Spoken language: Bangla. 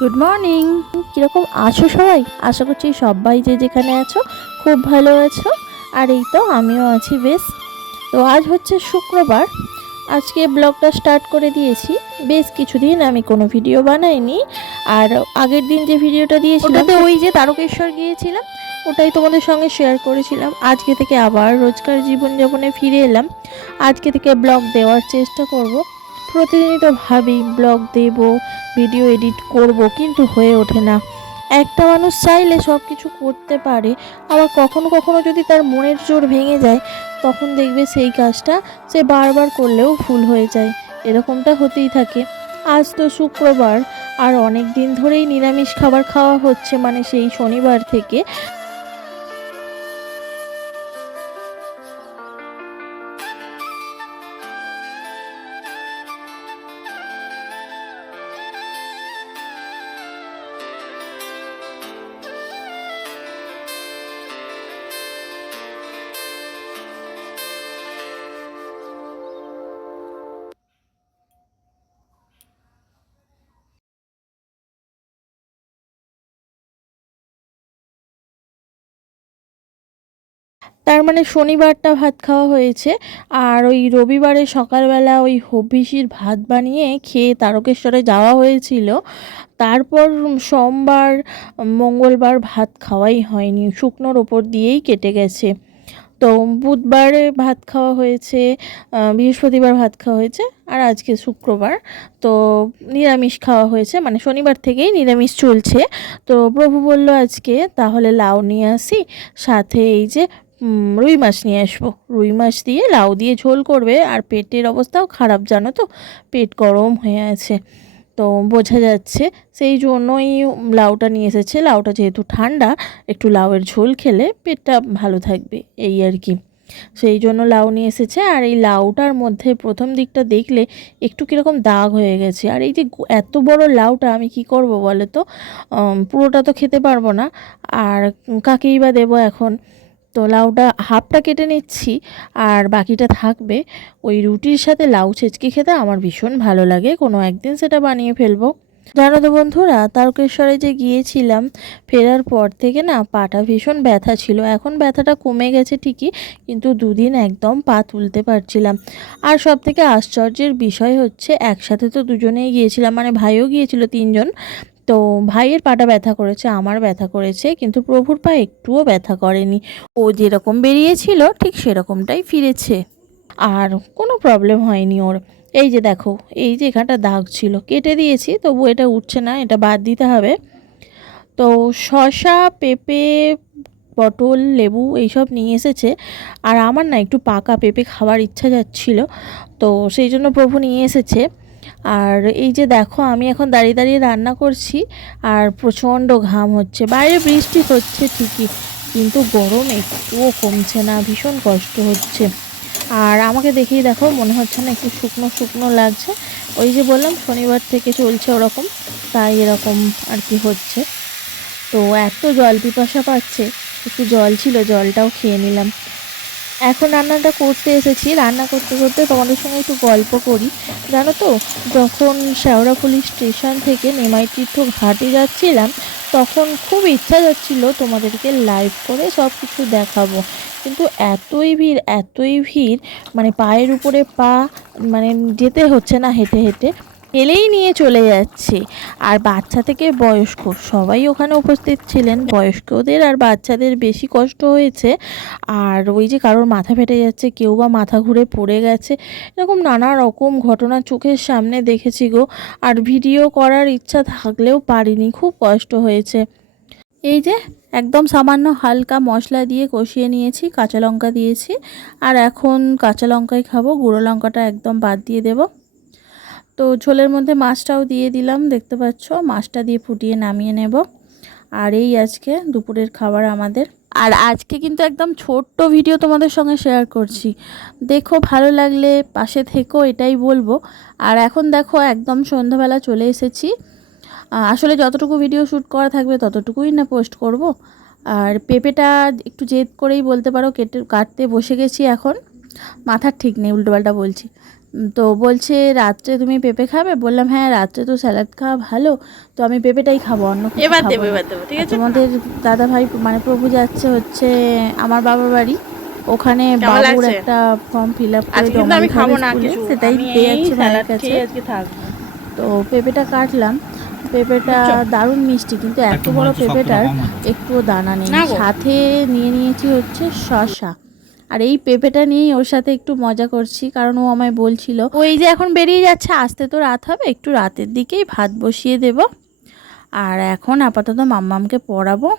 গুড মর্নিং কীরকম আছো সবাই? আশা করছি সবাই যে যেখানে আছো খুব ভালো আছো। আর এই তো আমিও আছি বেশ। তো আজ হচ্ছে শুক্রবার। আজকে ব্লগটা স্টার্ট করে দিয়েছি। বেশ কিছুদিন আমি কোনো ভিডিও বানাইনি। আর আগের দিন যে ভিডিওটা দিয়েছিলাম ওটাতে ওই যে তারকেশ্বর গিয়েছিলাম ওটাই তোমাদের সঙ্গে শেয়ার করেছিলাম। আজকে থেকে আবার রোজকার জীবনযাপনে ফিরে এলাম। আজকে থেকে ব্লগ দেওয়ার চেষ্টা করব। প্রতিদিনই তো ভাবি, ব্লগ দেব ভিডিও এডিট করব, কিন্তু হয়ে ওঠে না। একটা মানুষ চাইলে সব কিছু করতে পারে, আবার কখনো কখনো যদি তার মনের জোর ভেঙে যায়, তখন দেখবে সেই কাজটা সে বারবার করলেও ভুল হয়ে যায়। এরকমটা হতেই থাকে। আজ তো শুক্রবার, আর অনেক দিন ধরেই নিরামিষ খাবার খাওয়া হচ্ছে মানে সেই শনিবার থেকে তার মানে শনিবারটা ভাত খাওয়া হয়েছে। আর ওই রবিবারে সকালবেলা ওই হবিষির ভাত বানিয়ে খেয়ে তারকেশ্বরে যাওয়া হয়েছিল। তারপর সোমবার, মঙ্গলবার ভাত খাওয়াই হয়নি। শুকনোর ওপর দিয়েই কেটে গেছে। তো বুধবারে ভাত খাওয়া হয়েছে বৃহস্পতিবার ভাত খাওয়া হয়েছে আর আজকে শুক্রবার। তো নিরামিষ খাওয়া হয়েছে মানে শনিবার থেকেই নিরামিষ চলছে। তো প্রভু বলল, আজকে তাহলে লাউ নিয়ে আসি, সাথে এই যে রুই মাছ নিয়ে আসব। রুই মাছ দিয়ে লাউ দিয়ে ঝোল করবে। আর পেটের অবস্থাও খারাপ, জানো তো? পেট গরম হয়ে আছে। তো বোঝা যাচ্ছে, সেই জন্যই লাউটা নিয়ে এসেছে। লাউটা যেহেতু ঠান্ডা, একটু লাউয়ের ঝোল খেলে পেটটা ভালো থাকবে, এই আর কি। সেই জন্য লাউ নিয়ে এসেছে। আর এই লাউটার মধ্যে প্রথম দিকটা দেখলে একটু কীরকম দাগ হয়ে গেছে। আর এই যে এত বড় লাউটা আমি কি করব বলো তো? পুরোটা তো খেতে পারব না। আর কাকেই বা দেবো এখন? তো লাউটা, হাফটা কেটে নিচ্ছি আর বাকিটা থাকবে। ওই রুটির সাথে লাউ ছেঁচকে খেতে আমার ভীষণ ভালো লাগে। কোনো একদিন সেটা বানিয়ে ফেলব। জানো তো বন্ধুরা, তারকেশ্বরে যে গিয়েছিলাম, ফেরার পর থেকে না পাটা ভীষণ ব্যথা ছিল। এখন ব্যথাটা কমে গেছে ঠিকই, কিন্তু দুদিন একদম পা তুলতে পারছিলাম। আর সব থেকে আশ্চর্যের বিষয় হচ্ছে, একসাথে তো দুজনেই গিয়েছিলাম মানে ভাইও গিয়েছিল তিনজন। তো ভাইয়ের পাটা ব্যথা করেছে, আমার ব্যথা করেছে, কিন্তু প্রভুর পা একটুও ব্যথা করেনি। ও যেরকম বেরিয়েছিল, ঠিক সেরকমটাই ফিরেছে। আর কোনো প্রবলেম হয়নি ওর। এই যে দেখো, এই যে এখানটা দাগ ছিল, কেটে দিয়েছি তবু এটা উঠছে না, এটা বাদ দিতে হবে। তো শসা, পেঁপে, পটল, লেবু এইসব নিয়ে এসেছে। আর আমার না একটু পাকা পেঁপে খাওয়ার ইচ্ছা যাচ্ছিল, তো সেই জন্য প্রভু নিয়ে এসেছে। আর এই যে দেখো, আমি এখন দাঁড়িয়ে দাঁড়িয়ে রান্না করছি আর প্রচণ্ড ঘাম হচ্ছে। বাইরে বৃষ্টি হচ্ছে ঠিকই, কিন্তু গরম একটুও কমছে না, ভীষণ কষ্ট হচ্ছে। আর আমাকে দেখেই দেখো, মনে হচ্ছে না একটু শুকনো শুকনো লাগছে। ওই যে বললাম, শনিবার থেকে চলছে ওরকম, তাই এরকম আর কি হচ্ছে। তো এত জল পিপাসা পাচ্ছে, একটু জল ছিল, জলটাও খেয়ে নিলাম। এখন রান্নাটা করতে এসেছি। রান্না করতে করতে তোমাদের সঙ্গে একটু গল্প করি। জানো তো, যখন শেওড়াফুলি স্টেশন থেকে নেমাই তীর্থ ঘাটে যাচ্ছিলাম, তখন খুব ইচ্ছা যাচ্ছিল তোমাদেরকে লাইভ করে সব কিছু দেখাবো। কিন্তু এতই ভিড় এতই ভিড় মানে পায়ের উপরে পা মানে যেতে হচ্ছে না হেঁটে হেঁটে। ঠেলেই নিয়ে চলে যাচ্ছে। আর বাচ্চা থেকে বয়স্ক, সবাই ওখানে উপস্থিত ছিলেন। বয়স্কদের আর বাচ্চাদের বেশি কষ্ট হয়েছে। আর ওই যে কারোর মাথা ফেটে যাচ্ছে, কেউ বা মাথা ঘুরে পড়ে গেছে। এরকম নানা রকম ঘটনা চোখের সামনে দেখেছি গো। আর ভিডিও করার ইচ্ছা থাকলেও পারিনি, খুব কষ্ট হয়েছে। এই যে একদম সামান্য হালকা মশলা দিয়ে কষিয়ে নিয়েছি, কাঁচা লঙ্কা দিয়েছি। আর এখন কাঁচা লঙ্কাই খাব, গুঁড়ো লঙ্কাটা একদম বাদ দিয়ে দেব। তো ঝোলের মধ্যে মাছটাও দিয়ে দিলাম, দেখতে পাচ্ছ? মাছটা দিয়ে ফুটিয়ে নামিয়ে নেব। আর এই আজকে দুপুরের খাবার আমাদের। আর আজকে কিন্তু একদম ছোট্ট ভিডিও তোমাদের সঙ্গে শেয়ার করছি। দেখো, ভালো লাগলে পাশে থেকো, এটাই বলব। আর এখন দেখো, একদম সন্ধ্যাবেলা চলে এসেছি। আসলে যতটুকু ভিডিও শ্যুট করা থাকবে ততটুকুই না পোস্ট করব। আর পেঁপেটা একটু জেদ করেই বলতে পারো, কেটে কাটতে বসে গেছি এখন। মাথার ঠিক নেই, উল্টোপাল্টা বলছি। তো বলছে রাত্রে তুমি পেঁপে খাবে? বললাম হ্যাঁ রাত্রে তো স্যালাড খাওয়া ভালো তো আমি পেঁপেটাই খাব অন্য এবার দেবো এবার দেবো ঠিক আছে? তোমাদের দাদা ভাই মানে প্রভু যাচ্ছে হচ্ছে আমার বাবার বাড়ি। ওখানে বাবুর একটা ফর্ম ফিল আপ করে জমা আমি খাব না কিছু। সেটাই ভাইয়ের স্যালাড কাছে। তো পেঁপেটা কাটলাম পেঁপেটা দারুণ মিষ্টি কিন্তু এত বড় পেঁপেটার। একটুও দানা নেই। সাথে নিয়ে নিয়েছি হচ্ছে শশা আর এই পেঁপেটা নিয়েই ওর সাথে একটু মজা করছি, কারণ ও আমায় বলছিল, ওই যে এখন বেরিয়ে যাচ্ছে, আসতে তো রাত হবে, একটু রাতের দিকেই ভাত বসিয়ে দেব। আর এখন আপাতত মাম্মামকে পড়াবো।